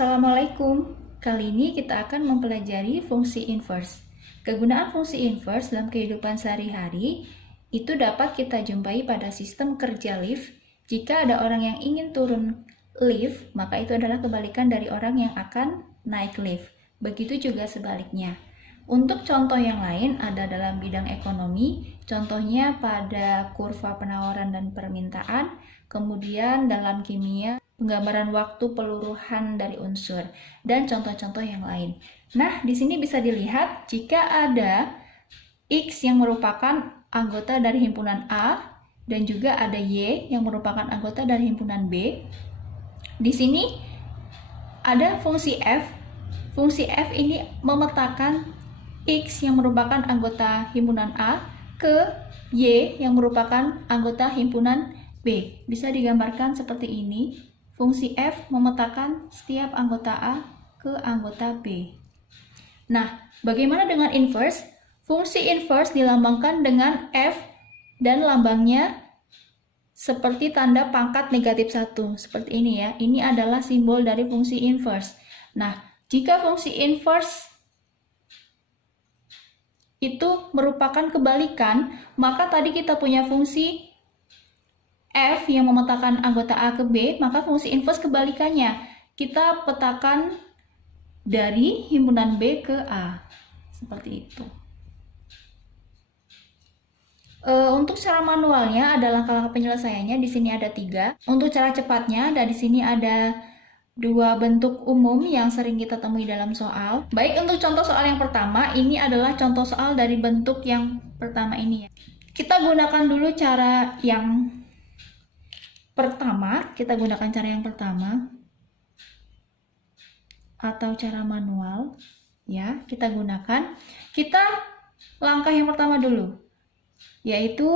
Assalamualaikum. Kali ini kita akan mempelajari fungsi inverse. Kegunaan fungsi inverse dalam kehidupan sehari-hari itu dapat kita jumpai pada sistem kerja lift. Jika ada orang yang ingin turun lift, maka itu adalah kebalikan dari orang yang akan naik lift. Begitu juga sebaliknya. Untuk contoh yang lain ada dalam bidang ekonomi, contohnya pada kurva penawaran dan permintaan, kemudian dalam kimia, penggambaran waktu peluruhan dari unsur, dan contoh-contoh yang lain. Nah, di sini bisa dilihat jika ada X yang merupakan anggota dari himpunan A, dan juga ada Y yang merupakan anggota dari himpunan B. Di sini ada fungsi F. Fungsi F ini memetakan X yang merupakan anggota himpunan A ke Y yang merupakan anggota himpunan B. Bisa digambarkan seperti ini. Fungsi F memetakan setiap anggota A ke anggota B. Nah, bagaimana dengan inverse? Fungsi inverse dilambangkan dengan F dan lambangnya seperti tanda pangkat negatif 1. Seperti ini ya. Ini adalah simbol dari fungsi inverse. Nah, jika fungsi inverse itu merupakan kebalikan, maka tadi kita punya fungsi F yang memetakan anggota A ke B, maka fungsi inverse kebalikannya. Kita petakan dari himpunan B ke A. Seperti itu. Untuk cara manualnya ada langkah-langkah penyelesaiannya. Di sini ada 3. Untuk cara cepatnya, di sini ada 2 bentuk umum yang sering kita temui dalam soal. Baik, untuk contoh soal yang pertama, ini adalah contoh soal dari bentuk yang pertama ini ya. Kita gunakan dulu cara yang pertama. Kita gunakan cara yang pertama atau cara manual ya. Kita gunakan. Kita langkah yang pertama dulu, yaitu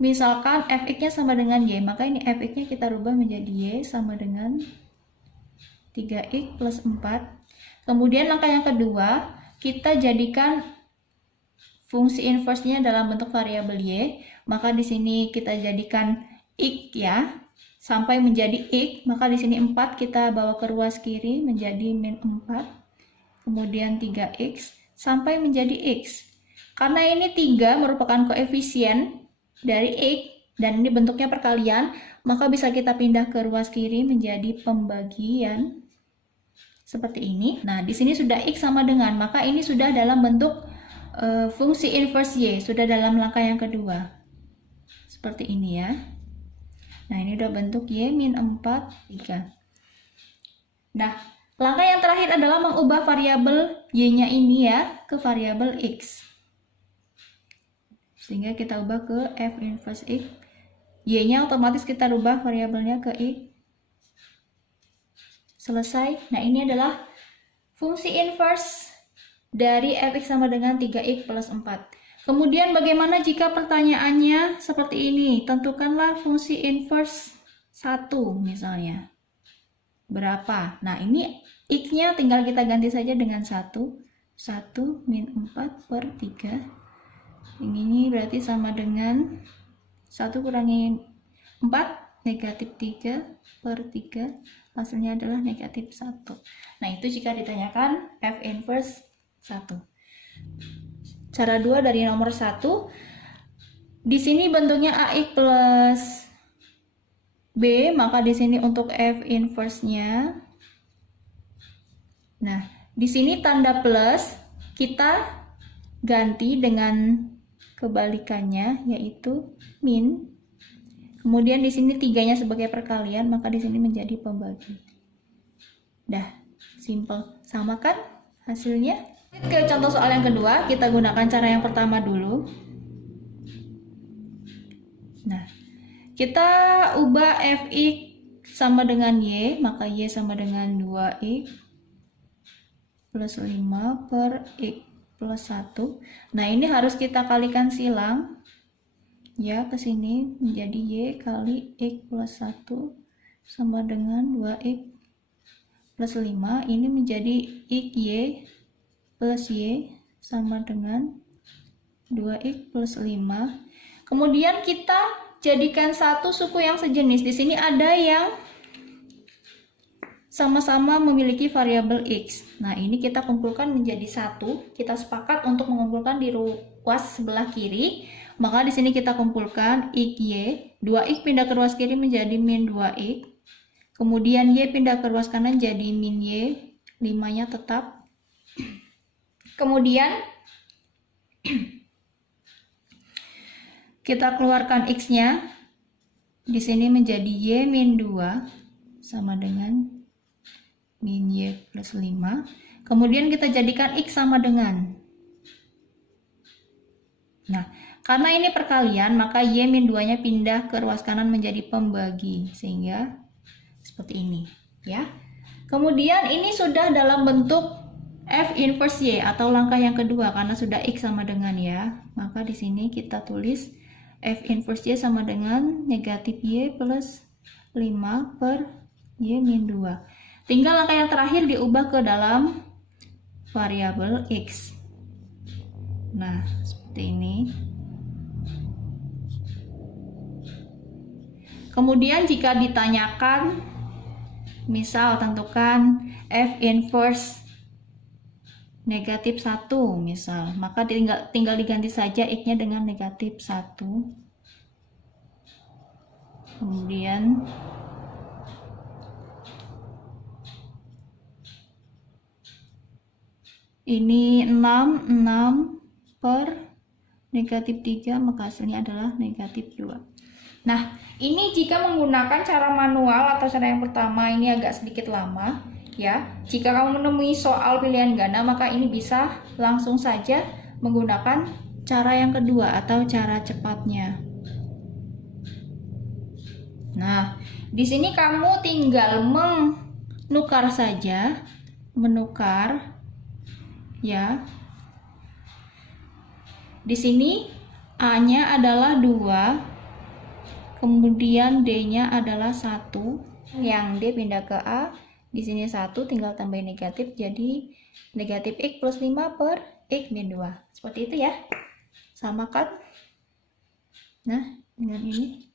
misalkan fx-nya sama dengan y, maka ini fx-nya kita rubah menjadi y sama dengan 3x plus 4. Kemudian langkah yang kedua, kita jadikan fungsi inverse-nya dalam bentuk variabel y. Maka di sini kita jadikan x ya, sampai menjadi x. Maka di sini 4 kita bawa ke ruas kiri menjadi min 4. Kemudian 3x sampai menjadi x. Karena ini 3 merupakan koefisien dari x dan ini bentuknya perkalian, maka bisa kita pindah ke ruas kiri menjadi pembagian seperti ini. Nah, di sini sudah x sama dengan, maka ini sudah dalam bentuk fungsi inverse y, sudah dalam langkah yang kedua. Seperti ini ya. Nah, ini udah bentuk y min 4, 3. Nah, langkah yang terakhir adalah mengubah variabel y-nya ini ya ke variabel x. Sehingga kita ubah ke f inverse x. Y-nya otomatis kita rubah variabelnya ke x. Selesai. Nah, ini adalah fungsi inverse dari fx sama dengan 3x plus 4. Kemudian bagaimana jika pertanyaannya seperti ini? Tentukanlah fungsi inverse 1 misalnya. Berapa? Nah, ini x-nya tinggal kita ganti saja dengan 1. 1 min 4 per 3. Ini berarti sama dengan 1 kurangi 4, negatif 3 per 3. Hasilnya adalah negatif 1. Nah, itu jika ditanyakan f inverse 1. Cara 2 dari nomor 1. Di sini bentuknya ax plus b, maka di sini untuk f inverse-nya. Nah, di sini tanda plus kita ganti dengan kebalikannya, yaitu min. Kemudian di sini 3-nya sebagai perkalian, maka di sini menjadi pembagi. Dah, simple. Sama kan hasilnya? Ke contoh soal yang kedua, kita gunakan cara yang pertama dulu. Nah, kita ubah fx sama dengan y, maka y sama dengan 2x plus 5 per x plus 1. Nah, ini harus kita kalikan silang. Ya, ke sini menjadi y kali x plus 1 sama dengan 2x plus 5. Ini menjadi xy plus y sama dengan 2x plus 5. Kemudian kita jadikan satu suku yang sejenis. Di sini ada yang sama-sama memiliki variabel X. Nah, ini kita kumpulkan menjadi satu. Kita sepakat untuk mengumpulkan di ruas sebelah kiri. Maka di sini kita kumpulkan XY. 2X pindah ke ruas kiri menjadi min 2X. Kemudian Y pindah ke ruas kanan jadi min Y. 5-nya tetap. Kemudian kita keluarkan X-nya. Di sini menjadi Y min 2 sama dengan min Y plus 5. Kemudian kita jadikan X sama dengan. Nah, karena ini perkalian, maka Y min 2-nya pindah ke ruas kanan menjadi pembagi. Sehingga seperti ini. Ya. Kemudian ini sudah dalam bentuk F inverse Y atau langkah yang kedua karena sudah X sama dengan ya. Maka di sini kita tulis F inverse Y sama dengan negatif Y plus 5 per Y min 2. Tinggal langkah yang terakhir diubah ke dalam variabel X. Nah, seperti ini. Kemudian jika ditanyakan, misal tentukan F inverse negatif 1 misal, maka tinggal diganti saja X-nya dengan negatif 1. Kemudian ini 6 per negatif 3, maka hasilnya adalah negatif 2. Nah, ini jika menggunakan cara manual atau cara yang pertama ini agak sedikit lama. Ya, jika kamu menemui soal pilihan ganda, maka ini bisa langsung saja menggunakan cara yang kedua atau cara cepatnya. Nah, di sini kamu tinggal menukar saja, ya. Di sini A-nya adalah 2, kemudian D-nya adalah 1, yang D pindah ke A. Di sini 1 tinggal tambahin negatif jadi negatif X plus 5 per X min 2. Seperti itu ya. Sama kan? Nah, dengan ini.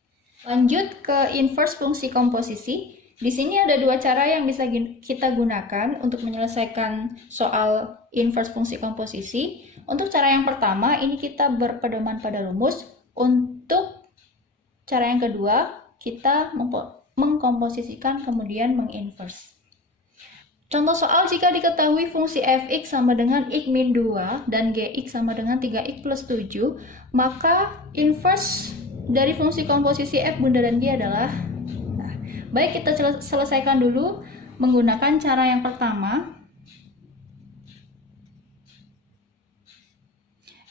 Lanjut ke inverse fungsi komposisi. Di sini ada dua cara yang bisa kita gunakan untuk menyelesaikan soal inverse fungsi komposisi. Untuk cara yang pertama, ini kita berpedoman pada rumus. Untuk cara yang kedua, kita mengkomposisikan kemudian menginverse. Contoh soal jika diketahui fungsi fx sama dengan x min 2 dan gx sama dengan 3x plus 7, maka inverse dari fungsi komposisi f bundaran g adalah, baik kita selesaikan dulu menggunakan cara yang pertama,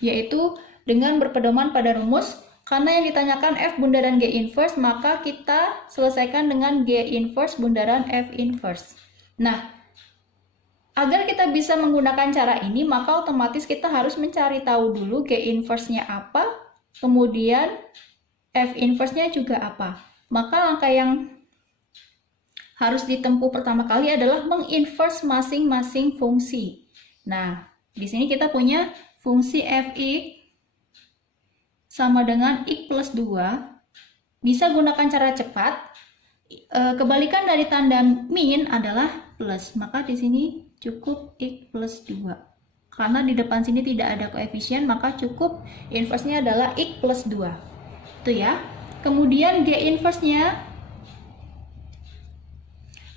yaitu dengan berpedoman pada rumus. Karena yang ditanyakan f bundaran g inverse, maka kita selesaikan dengan g inverse bundaran f inverse. Nah, agar kita bisa menggunakan cara ini, maka otomatis kita harus mencari tahu dulu G inverse-nya apa, kemudian F inverse-nya juga apa. Maka langkah yang harus ditempuh pertama kali adalah menginverse masing-masing fungsi. Nah, di sini kita punya fungsi Fx sama dengan X plus 2. Bisa gunakan cara cepat. Kebalikan dari tanda min adalah plus, maka di sini cukup X plus 2. Karena di depan sini tidak ada koefisien, maka cukup inverse-nya adalah X plus 2. Itu ya. Kemudian G inverse-nya,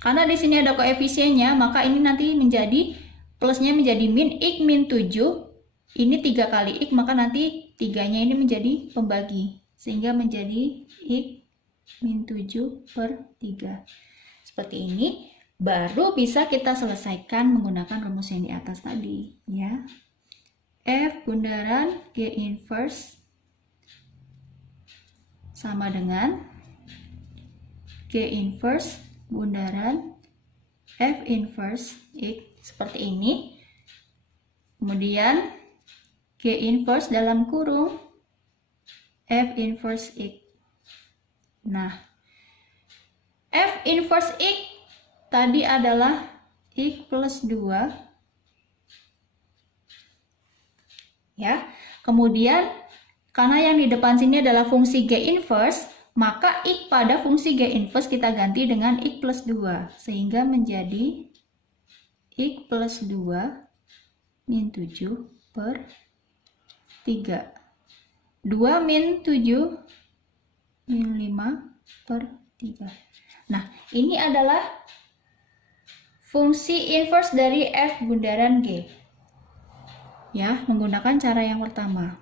karena di sini ada koefisiennya, maka ini nanti menjadi plusnya menjadi min X min 7. Ini 3 kali X, maka nanti 3-nya ini menjadi pembagi. Sehingga menjadi X min 7 per 3. Seperti ini. Baru bisa kita selesaikan menggunakan rumus yang di atas tadi, ya. F bundaran G inverse sama dengan G inverse bundaran F inverse X, seperti ini. Kemudian G inverse dalam kurung F inverse X. Nah, F inverse X tadi adalah X plus 2. Ya. Kemudian karena yang di depan sini adalah fungsi G inverse, maka X pada fungsi G inverse kita ganti dengan X plus 2. Sehingga menjadi X plus 2 min 7 per 3. 2 min 7 min 5 per 3. Nah, ini adalah fungsi inverse dari F bundaran G. Ya, menggunakan cara yang pertama.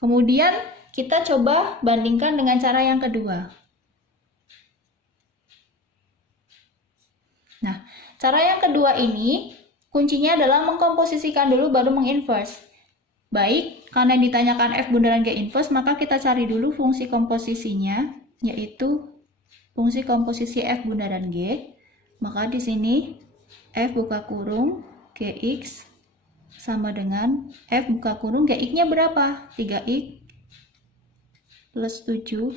Kemudian kita coba bandingkan dengan cara yang kedua. Nah, cara yang kedua ini kuncinya adalah mengkomposisikan dulu baru menginverse. Baik, karena ditanyakan F bundaran G inverse, maka kita cari dulu fungsi komposisinya, yaitu fungsi komposisi F bundaran G. Maka di sini F buka kurung Gx sama dengan F buka kurung Gx-nya berapa? 3x plus 7.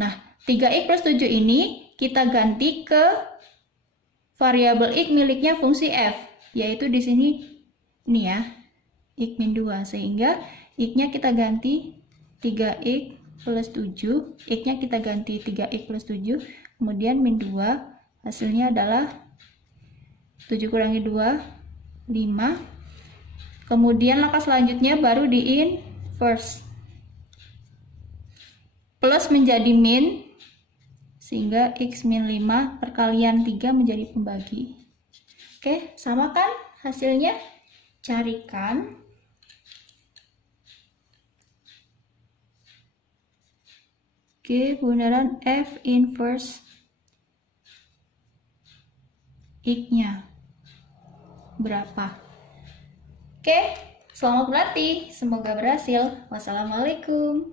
Nah, 3x plus 7 ini kita ganti ke variabel x miliknya fungsi f, yaitu di sini ini ya, x min 2, sehingga x-nya kita ganti 3x plus 7, x-nya kita ganti 3x plus 7, kemudian min 2, hasilnya adalah 7 kurangi 2, 5. Kemudian langkah selanjutnya baru di inverse. Plus menjadi min, sehingga x min 5 perkalian 3 menjadi pembagi. Oke, sama kan hasilnya? Carikan G bundaran F inverse X-nya berapa? Oke, selamat berlatih. Semoga berhasil. Wassalamualaikum.